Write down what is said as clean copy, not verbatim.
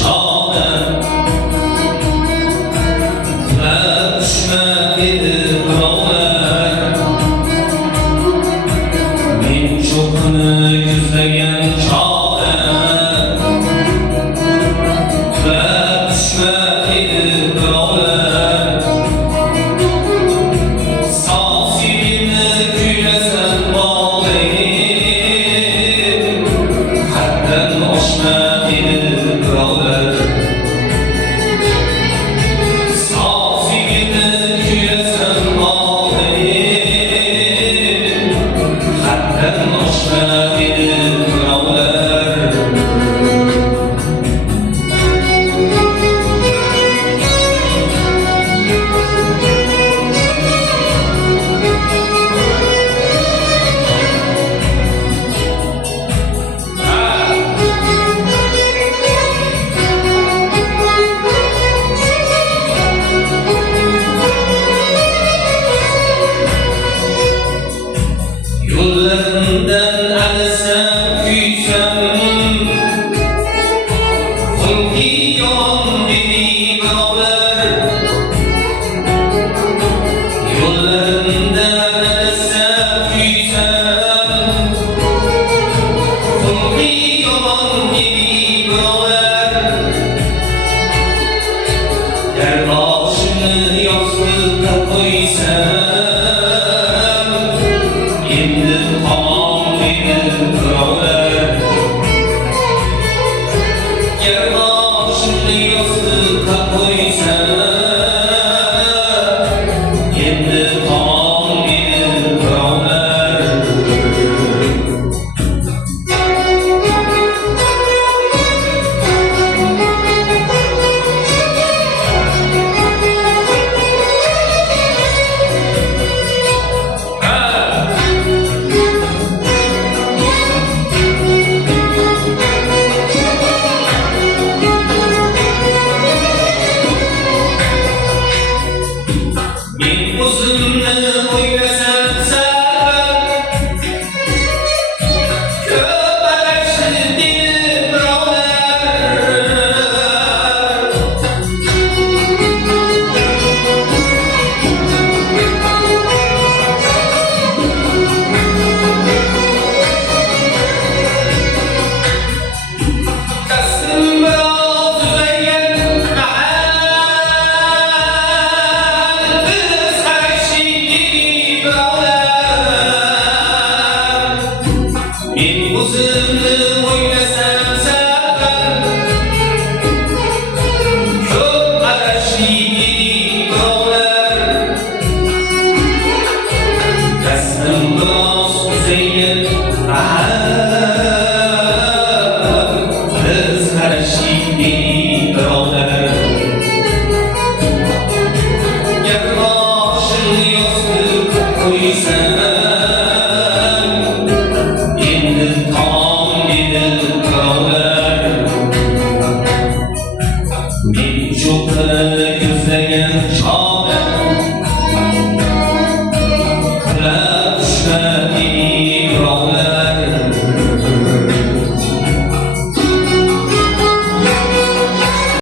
çağda ve düşmedi birovlar. Men ço'qini yuzlagan chog'da ve düşmedi birovlar. Safiyini kuylasam bog'laydi, haddan oshmadi birovlar. Safiyini kuylasam bog'laydi, haddan oshmadi birovlar. Yollarından alsam kuysam, xulqi yomon dedi birovlar. Yollarından alsam kuysam, xulqi yomon dedi birovlar. Garboshini yostiqqa qo'ysam, endi tamom dedi birovlar. Garboshini yostiqqa qo'ysam, endi tamom dedi birovlar. Men o'zimni o'ylasam sal, ko'p adashdi dedi birovlar. Kasbim biroz uzaygan mahal, biz qarashdik dedi birovlar. Men o'zimni o'ylasam sal, ko'p adashdik dedi birovlar. Kasbim biroz uzaygan mahal, biz qarashdik dedi birovlar. Garboshini yostiqqa qo'ysam, endi tamom dedi birovlar. Men cho'qini ko'zlagan chog'